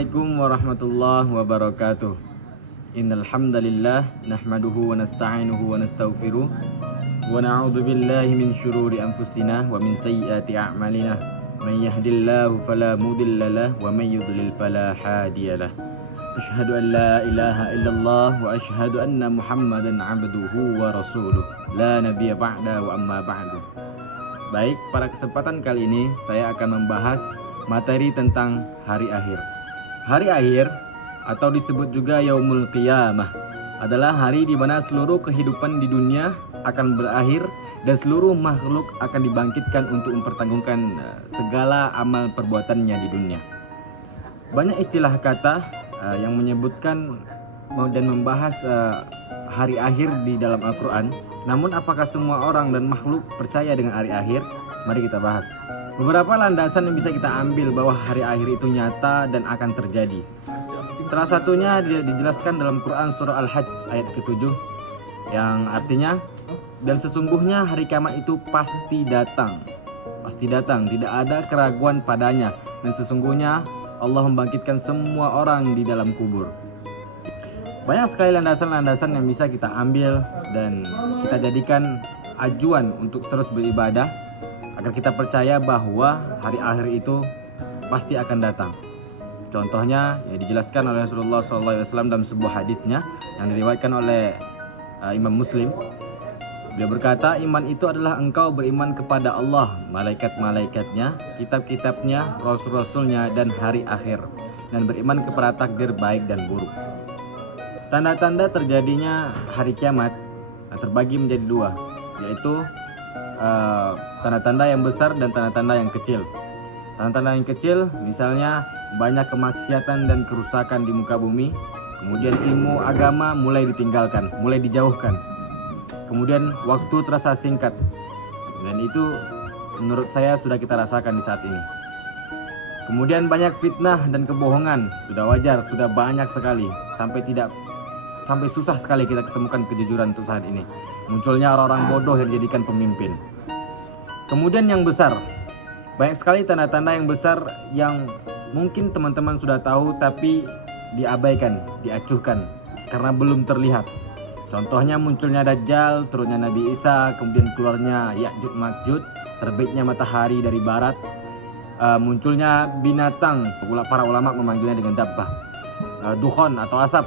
Assalamualaikum warahmatullahi wabarakatuh. Innal hamdalillah nahmaduhu wa nasta'inuhu wa nastaghfiruh wa na'udzu billahi min syururi anfusina wa min sayyiati a'malina. Man yahdihillahu fala mudilla lahu wa man yudlil fala hadiyalah. Asyhadu an la ilaha illallah wa asyhadu anna Muhammadan 'abduhu wa rasuluh. La nabiyya ba'da wa amma ba'du. Baik, pada kesempatan kali ini saya akan membahas materi tentang hari akhir. Hari akhir atau disebut juga Yaumul Qiyamah adalah hari di mana seluruh kehidupan di dunia akan berakhir dan seluruh makhluk akan dibangkitkan untuk mempertanggungjawabkan segala amal perbuatannya di dunia. Banyak istilah kata yang menyebutkan dan membahas hari akhir di dalam Al-Quran. Namun apakah semua orang dan makhluk percaya dengan hari akhir? Mari kita bahas. Beberapa landasan yang bisa kita ambil bahwa hari akhir itu nyata dan akan terjadi. Salah satunya dijelaskan dalam Quran surah Al-Hajj ayat ke-7 yang artinya, dan sesungguhnya hari kiamat itu pasti datang. Pasti datang, tidak ada keraguan padanya, dan sesungguhnya Allah membangkitkan semua orang di dalam kubur. Banyak sekali landasan-landasan yang bisa kita ambil dan kita jadikan ajuan untuk terus beribadah agar kita percaya bahwa hari akhir itu pasti akan datang. Contohnya ya dijelaskan oleh Rasulullah SAW dalam sebuah hadisnya yang diriwayatkan oleh Imam Muslim. Beliau berkata, iman itu adalah engkau beriman kepada Allah, malaikat-malaikatnya, kitab-kitabnya, rasul-rasulnya, dan hari akhir, dan beriman kepada takdir baik dan buruk. Tanda-tanda terjadinya hari kiamat terbagi menjadi dua, yaitu tanda-tanda yang besar dan tanda-tanda yang kecil. Tanda-tanda yang kecil misalnya banyak kemaksiatan dan kerusakan di muka bumi, kemudian ilmu agama mulai ditinggalkan, mulai dijauhkan, kemudian waktu terasa singkat, dan itu menurut saya sudah kita rasakan di saat ini. Kemudian banyak fitnah dan kebohongan, sudah wajar, sudah banyak sekali, sampai susah sekali kita ketemukan kejujuran untuk saat ini. Munculnya orang-orang bodoh yang dijadikan pemimpin. Kemudian yang besar, banyak sekali tanda-tanda yang besar yang mungkin teman-teman sudah tahu tapi diabaikan, diacuhkan karena belum terlihat. Contohnya munculnya Dajjal, turunnya Nabi Isa, kemudian keluarnya Ya'juj Ma'juj, terbitnya matahari dari barat, munculnya binatang, para ulama memanggilnya dengan dabbah, dukhon atau asap.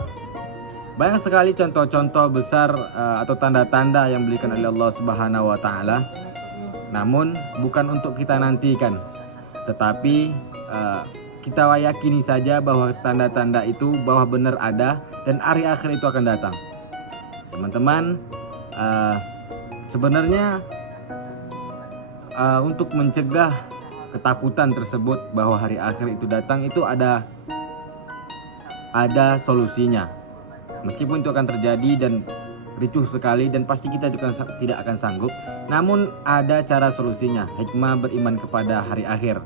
Banyak sekali contoh-contoh besar atau tanda-tanda yang diberikan oleh Allah Subhanahu wa taala. Namun bukan untuk kita nantikan, tetapi kita yakini saja bahwa tanda-tanda itu bahwa benar ada dan hari akhir itu akan datang. Teman-teman, sebenarnya untuk mencegah ketakutan tersebut bahwa hari akhir itu datang itu ada solusinya. Meskipun itu akan terjadi dan ricuh sekali dan pasti kita tidak akan sanggup, namun ada cara solusinya, hikmah beriman kepada hari akhir.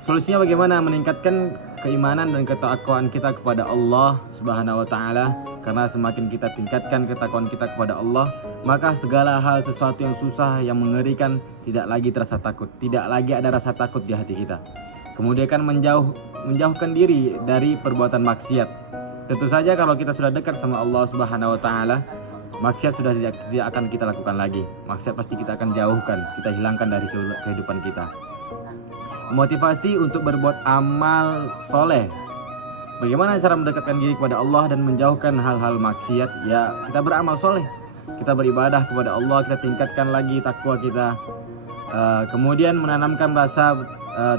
Solusinya bagaimana? Meningkatkan keimanan dan ketakwaan kita kepada Allah Subhanahu wa taala, karena semakin kita tingkatkan ketakwaan kita kepada Allah, maka segala hal sesuatu yang susah, yang mengerikan tidak lagi terasa takut, tidak lagi ada rasa takut di hati kita. Kemudian kan menjauhkan diri dari perbuatan maksiat. Tentu saja kalau kita sudah dekat sama Allah Subhanahu wa taala, maksiat sudah tidak akan kita lakukan lagi. Maksiat pasti kita akan jauhkan, kita hilangkan dari kehidupan kita. Motivasi untuk berbuat amal soleh. Bagaimana cara mendekatkan diri kepada Allah dan menjauhkan hal-hal maksiat? Ya, kita beramal soleh, kita beribadah kepada Allah, kita tingkatkan lagi takwa kita. Kemudian menanamkan rasa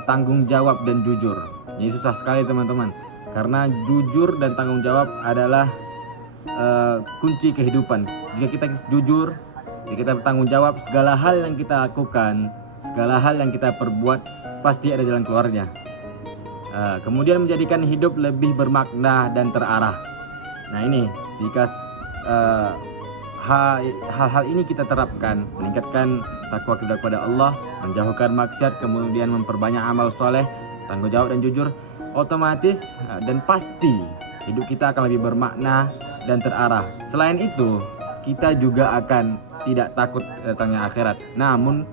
tanggung jawab dan jujur. Ini susah sekali teman-teman, karena jujur dan tanggung jawab adalah kunci kehidupan. Jika kita jujur, jika kita bertanggung jawab, segala hal yang kita lakukan, segala hal yang kita perbuat, pasti ada jalan keluarnya. Kemudian menjadikan hidup lebih bermakna dan terarah. Nah ini, jika hal-hal ini kita terapkan, meningkatkan takwa kita kepada Allah, menjauhkan maksiat, kemudian memperbanyak amal soleh, tanggung jawab dan jujur, otomatis dan pasti hidup kita akan lebih bermakna dan terarah. Selain itu, kita juga akan tidak takut datangnya akhirat. Namun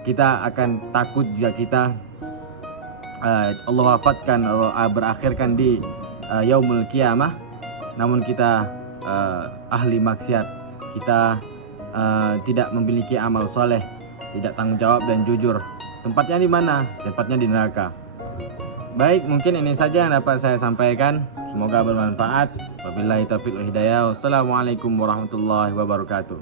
kita akan takut jika kita Allah wafatkan, Allah berakhirkan di yaumul qiyamah, namun kita ahli maksiat, kita tidak memiliki amal soleh, tidak tanggung jawab dan jujur, tempatnya di mana? Tempatnya di neraka. Baik, mungkin ini saja yang dapat saya sampaikan. Semoga bermanfaat. Wabillahi taufiq wal hidayah. Wassalamualaikum warahmatullahi wabarakatuh.